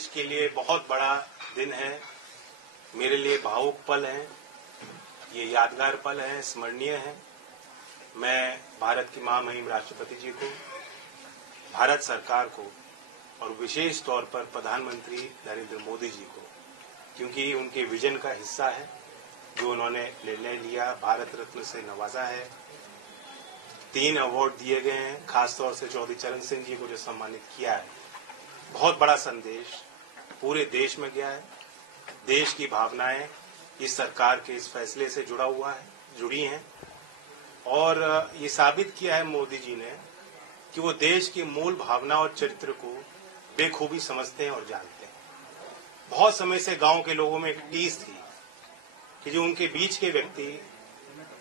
देश के लिए बहुत बड़ा दिन है, मेरे लिए भावुक पल है, ये यादगार पल है, स्मरणीय है। मैं भारत की महामहिम राष्ट्रपति जी को, भारत सरकार को और विशेष तौर पर प्रधानमंत्री नरेंद्र मोदी जी को, क्योंकि उनके विजन का हिस्सा है, जो उन्होंने निर्णय लिया, भारत रत्न से नवाजा है, 3 अवार्ड दिए गए हैं, खासतौर से चौधरी चरण सिंह जी को जो सम्मानित किया है। बहुत बड़ा संदेश पूरे देश में गया है। देश की भावनाएं इस सरकार के इस फैसले से जुड़ी हैं और ये साबित किया है मोदी जी ने कि वो देश की मूल भावना और चरित्र को बेखूबी समझते हैं और जानते हैं। बहुत समय से गांव के लोगों में एक टीस थी कि जो उनके बीच के व्यक्ति,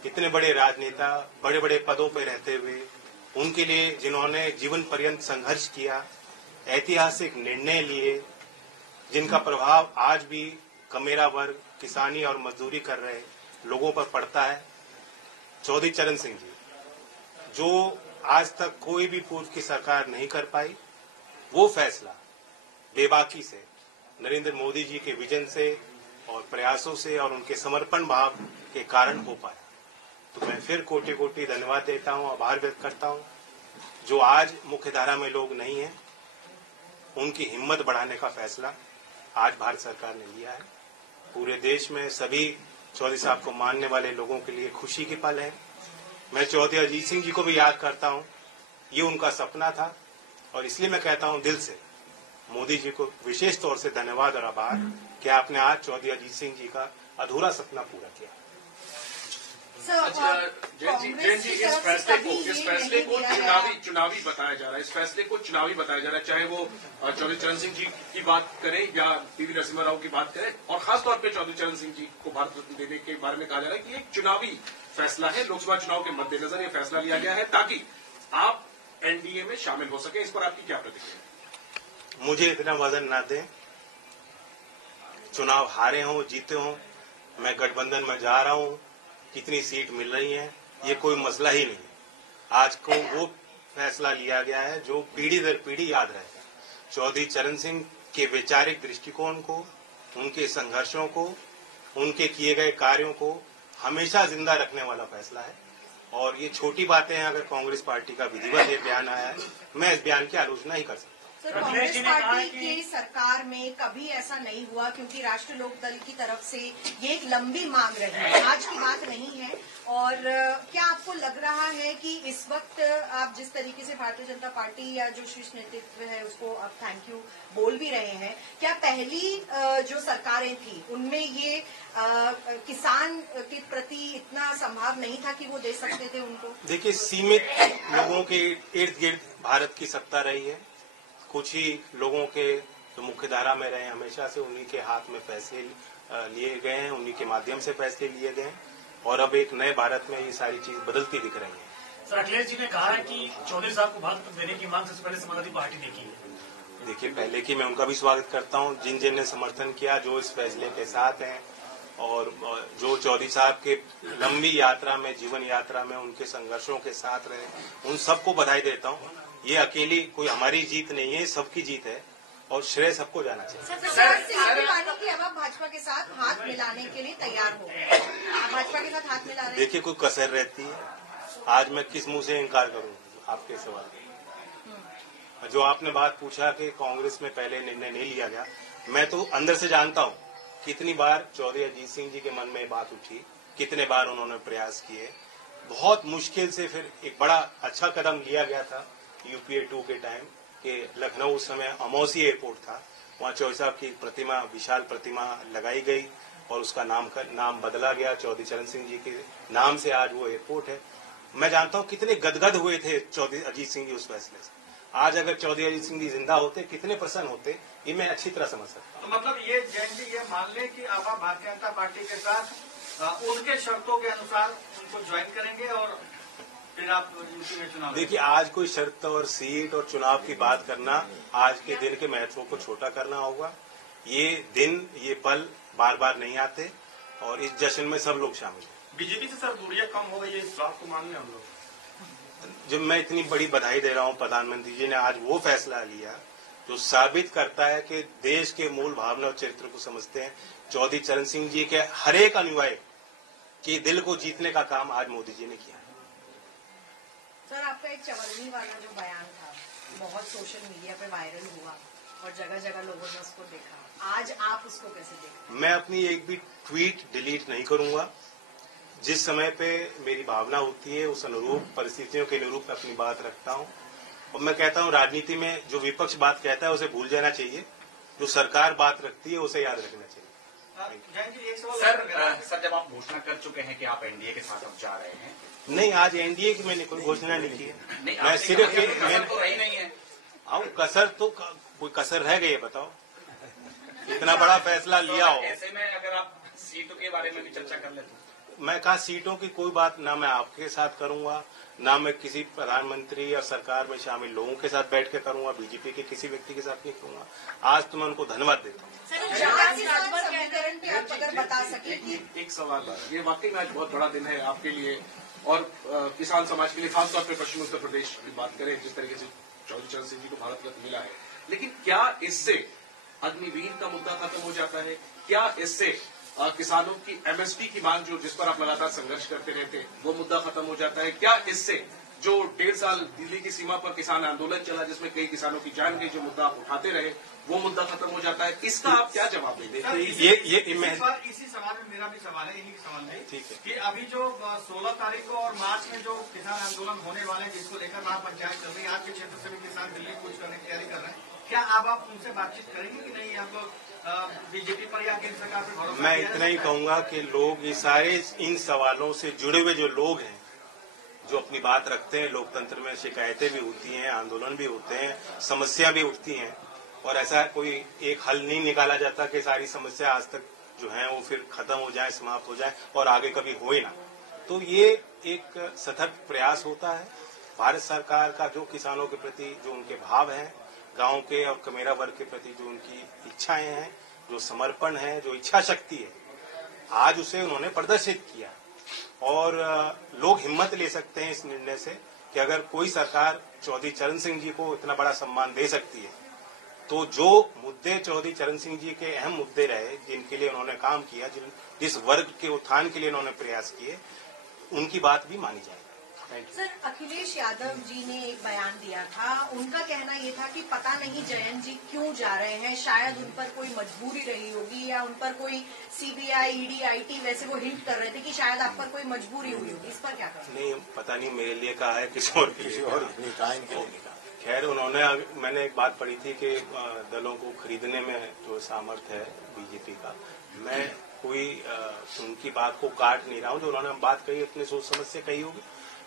इतने बड़े राजनेता, बड़े बड़े पदों पर रहते हुए, उनके लिए जिन्होंने जीवन पर्यंत संघर्ष किया, ऐतिहासिक निर्णय लिए, जिनका प्रभाव आज भी कमेरा वर्ग, किसानी और मजदूरी कर रहे लोगों पर पड़ता है, चौधरी चरण सिंह जी, जो आज तक कोई भी पूर्व की सरकार नहीं कर पाई, वो फैसला बेबाकी से नरेंद्र मोदी जी के विजन से और प्रयासों से और उनके समर्पण भाव के कारण हो पाया। तो मैं फिर कोटि कोटि धन्यवाद देता हूं, आभार व्यक्त करता हूं। जो आज मुख्यधारा में लोग नहीं हैं, उनकी हिम्मत बढ़ाने का फैसला आज भारत सरकार ने लिया है। पूरे देश में सभी चौधरी साहब को मानने वाले लोगों के लिए खुशी की पल है। मैं चौधरी अजीत सिंह जी को भी याद करता हूं, ये उनका सपना था और इसलिए मैं कहता हूं दिल से मोदी जी को विशेष तौर से धन्यवाद और आभार कि आपने आज चौधरी अजीत सिंह जी का अधूरा सपना पूरा किया। अच्छा जैन जी, इस फैसले को चुनावी बताया जा रहा है, इस फैसले को चुनावी बताया जा रहा है, चाहे वो चौधरी चरण सिंह जी की बात करें या पीवी नरसिम्हा राव की बात करें, और खासतौर पे चौधरी चरण सिंह जी को भारत रत्न देने के बारे में कहा जा रहा है कि एक चुनावी फैसला है, लोकसभा चुनाव के मद्देनजर यह फैसला लिया गया है ताकि आप एनडीए में शामिल हो सके। इस पर आपकी क्या प्रतिक्रिया? मुझे इतना वजन ना दें, चुनाव हारे हों जीते हों, मैं गठबंधन में जा रहा हूं, कितनी सीट मिल रही है, ये कोई मसला ही नहीं। आज को वो फैसला लिया गया है जो पीढ़ी दर पीढ़ी याद रहेगा। चौधरी चरण सिंह के वैचारिक दृष्टिकोण को, उनके संघर्षों को, उनके किए गए कार्यों को हमेशा जिंदा रखने वाला फैसला है। और ये छोटी बातें हैं, अगर कांग्रेस पार्टी का विधिवत ये बयान आया है, मैं इस बयान की आलोचना ही कर सकता हूँ। कांग्रेस पार्टी की सरकार में कभी ऐसा नहीं हुआ, क्योंकि राष्ट्रीय लोक दल की तरफ से ये एक लंबी मांग रही है, आज की बात नहीं है। और क्या आपको लग रहा है कि इस वक्त आप जिस तरीके से भारतीय जनता पार्टी या जो शीर्ष नेतृत्व है उसको आप थैंक यू बोल भी रहे हैं, क्या पहली जो सरकारें थी उनमें ये किसान के प्रति इतना संभाव नहीं था कि वो दे सकते थे उनको? देखिए, सीमित लोगों के इर्द गिर्द भारत की सत्ता रही है। कुछ ही लोगों के जो मुख्यधारा में रहे, हमेशा से उन्हीं के हाथ में फैसले लिए गए हैं, उन्हीं के माध्यम से फैसले लिए गए हैं और अब एक नए भारत में ये सारी चीज बदलती दिख रही है। सर, अखिलेश जी ने कहा है कि चौधरी साहब को भारत रत्न देने की मांग सबसे पहले समाजवादी पार्टी ने की है। देखिए, पहले की मैं उनका भी स्वागत करता हूं, जिन ने समर्थन किया, जो इस फैसले के साथ हैं और जो चौधरी साहब के लंबी यात्रा में, जीवन यात्रा में उनके संघर्षों के साथ रहे, उन सबको बधाई देता हूं। ये अकेली कोई हमारी जीत नहीं है, सबकी जीत है और श्रेय सबको जाना चाहिए। कि अब आप भाजपा के साथ हाथ मिलाने के लिए तैयार हो, भाजपा के साथ हाथ मिला रहे हैं? देखिए, कोई कसर रहती है, आज मैं किस मुंह से इनकार करूं आपके सवाल। जो आपने बात पूछा कि कांग्रेस में पहले निर्णय नहीं लिया गया, मैं तो अंदर से जानता हूं कितनी बार चौधरी अजीत सिंह जी के मन में बात उठी, कितने बार उन्होंने प्रयास किए। बहुत मुश्किल से फिर एक बड़ा अच्छा कदम लिया गया था यूपीए 2 के टाइम के लखनऊ उस समय अमौसी एयरपोर्ट था, वहाँ चौधरी साहब की एक प्रतिमा, विशाल प्रतिमा लगाई गई और उसका नाम बदला गया, चौधरी चरण सिंह जी के नाम से आज वो एयरपोर्ट है। मैं जानता हूँ कितने गदगद हुए थे चौधरी अजीत सिंह जी उस फैसले से। आज अगर चौधरी अजीत सिंह जी जिंदा होते, कितने प्रसन्न होते, ये मैं अच्छी तरह समझ सकता हूँ। तो मतलब ये जैन जी ये मान लें कि आप भारतीय जनता पार्टी के साथ उनके शर्तों के अनुसार उनको ज्वाइन करेंगे और फिर आप यूपी में चुनाव? देखिए, आज कोई शर्त और सीट और चुनाव की बात करना आज के दिन के महत्व को छोटा करना होगा। ये दिन, ये पल बार बार नहीं आते और इस जश्न में सब लोग शामिल हैं। बीजेपी से सर दूरियां कम हो गई है, इस बात को मान लें हम लोग? जब मैं इतनी बड़ी बधाई दे रहा हूँ, प्रधानमंत्री जी ने आज वो फैसला लिया जो साबित करता है कि देश के मूल भावना और चरित्र को समझते हैं। चौधरी चरण सिंह जी के हर एक अनुयायी के दिल को जीतने का काम आज मोदी जी ने किया है। सर, आपका एक चवन्नी वाला जो बयान था बहुत सोशल मीडिया पे वायरल हुआ और जगह जगह लोगों ने उसको देखा, आज आप उसको कैसे देखते हैं? मैं अपनी एक भी ट्वीट डिलीट नहीं करूंगा। जिस समय पे मेरी भावना होती है उस अनुरूप परिस्थितियों के अनुरूप अपनी बात रखता हूं। और मैं कहता हूं राजनीति में जो विपक्ष बात कहता है उसे भूल जाना चाहिए, जो सरकार बात रखती है उसे याद रखना चाहिए। सर, जब आप घोषणा कर चुके हैं कि आप एनडीए के साथ अब जा रहे हैं। नहीं, आज एनडीए की मैंने कोई घोषणा नहीं की है। मैं सिर्फ नहीं है। कसर तो कोई कसर रह गई है, बताओ। इतना बड़ा फैसला लिया हो, ऐसे में अगर आप सीटों के बारे में भी चर्चा कर लेते हैं। मैं कहा सीटों की कोई बात ना मैं आपके साथ करूंगा, ना मैं किसी प्रधानमंत्री या सरकार में शामिल लोगों के साथ बैठ के करूंगा, बीजेपी के किसी व्यक्ति के साथ नहीं करूंगा। आज तो मैं उनको धन्यवाद देता हूँ। बता सके कि एक सवाल, ये वाकई में आज बहुत बड़ा दिन है आपके लिए और किसान समाज के लिए, खासतौर पर पश्चिमी उत्तर प्रदेश की बात करें, जिस तरीके से चौधरी चरण सिंह जी को भारत रत्न मिला है, लेकिन क्या इससे अग्निवीर का मुद्दा खत्म हो जाता है? क्या इससे किसानों की एमएसपी की मांग जो जिस पर आप लगातार संघर्ष करते रहते वो मुद्दा खत्म हो जाता है? क्या इससे जो 1.5 साल दिल्ली की सीमा पर किसान आंदोलन चला जिसमें कई किसानों की जान गई, जो मुद्दा आप उठाते रहे, वो मुद्दा खत्म हो जाता है? इसका आप क्या जवाब देते हैं? इसी सवाल में मेरा भी सवाल है, इन्हीं के सवाल में ठीक है कि अभी जो 16 तारीख को और मार्च में जो किसान आंदोलन होने वाले हैं, जिसको लेकर महापंचायत चल रही है, आपके क्षेत्र से भी किसान दिल्ली कूच करने की तैयारी कर रहे हैं, क्या आप उनसे बातचीत करेंगे कि नहीं? आप लोग बीजेपी पर या केंद्र सरकार पर भरोसा? मैं इतना ही कहूंगा कि लोग ये सारे इन सवालों से जुड़े हुए जो लोग हैं, जो अपनी बात रखते हैं, लोकतंत्र में शिकायतें भी होती हैं, आंदोलन भी होते हैं, समस्या भी उठती हैं, और ऐसा कोई एक हल नहीं निकाला जाता कि सारी समस्या आज तक जो है वो फिर खत्म हो जाए, समाप्त हो जाए और आगे कभी होए ना। तो ये एक सतत प्रयास होता है भारत सरकार का, जो किसानों के प्रति जो उनके भाव हैं, गांव के और कमेरा वर्ग के प्रति जो उनकी इच्छाएं हैं, जो समर्पण है, जो इच्छा शक्ति है, आज उसे उन्होंने प्रदर्शित किया। और लोग हिम्मत ले सकते हैं इस निर्णय से कि अगर कोई सरकार चौधरी चरण सिंह जी को इतना बड़ा सम्मान दे सकती है, तो जो मुद्दे चौधरी चरण सिंह जी के अहम मुद्दे रहे, जिनके लिए उन्होंने काम किया, जिस वर्ग के उत्थान के लिए उन्होंने प्रयास किए, उनकी बात भी मानी जाएगी। सर, अखिलेश यादव जी ने एक बयान दिया था, उनका कहना ये था कि पता नहीं जयंत जी क्यों जा रहे हैं, शायद उन पर कोई मजबूरी रही होगी या उन पर कोई सीबीआई, ईडी, आईटी, वैसे वो हिंट कर रहे थे कि शायद आप पर कोई मजबूरी हुई होगी। इस पर क्या करें? नहीं, पता नहीं, मेरे लिए कहा है किसी और के लिए। खैर, उन्होंने, मैंने एक बात पढ़ी थी कि दलों को खरीदने में जो सामर्थ्य है बीजेपी का, मैं कोई उनकी बात को काट नहीं रहा हूँ। जो उन्होंने बात कही अपनी सोच समझ से कही होगी,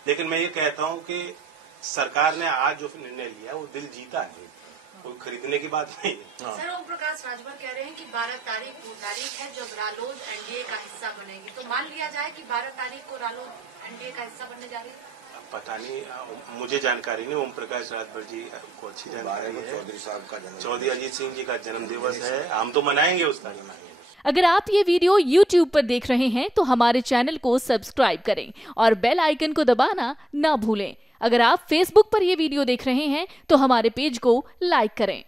लेकिन मैं ये कहता हूँ कि सरकार ने आज जो निर्णय लिया वो दिल जीता है, कोई खरीदने की बात नहीं है। सर, ओम प्रकाश राजभर कह रहे हैं कि 12 तारीख वो तारीख है जब रालोद एनडीए का हिस्सा बनेगी, तो मान लिया जाए कि 12 तारीख को रालोद एनडीए का हिस्सा बनने जा रही है? पता नहीं, मुझे जानकारी नहीं। ओम प्रकाश राजभर जी को अच्छी जानकारी है। चौधरी साहब का जन्म, चौधरी अजीत सिंह जी का जन्म दिवस है, हम तो मनाएंगे उस तारीख में। अगर आप ये वीडियो YouTube पर देख रहे हैं तो हमारे चैनल को सब्सक्राइब करें और बेल आइकन को दबाना ना भूलें। अगर आप Facebook पर ये वीडियो देख रहे हैं तो हमारे पेज को लाइक करें।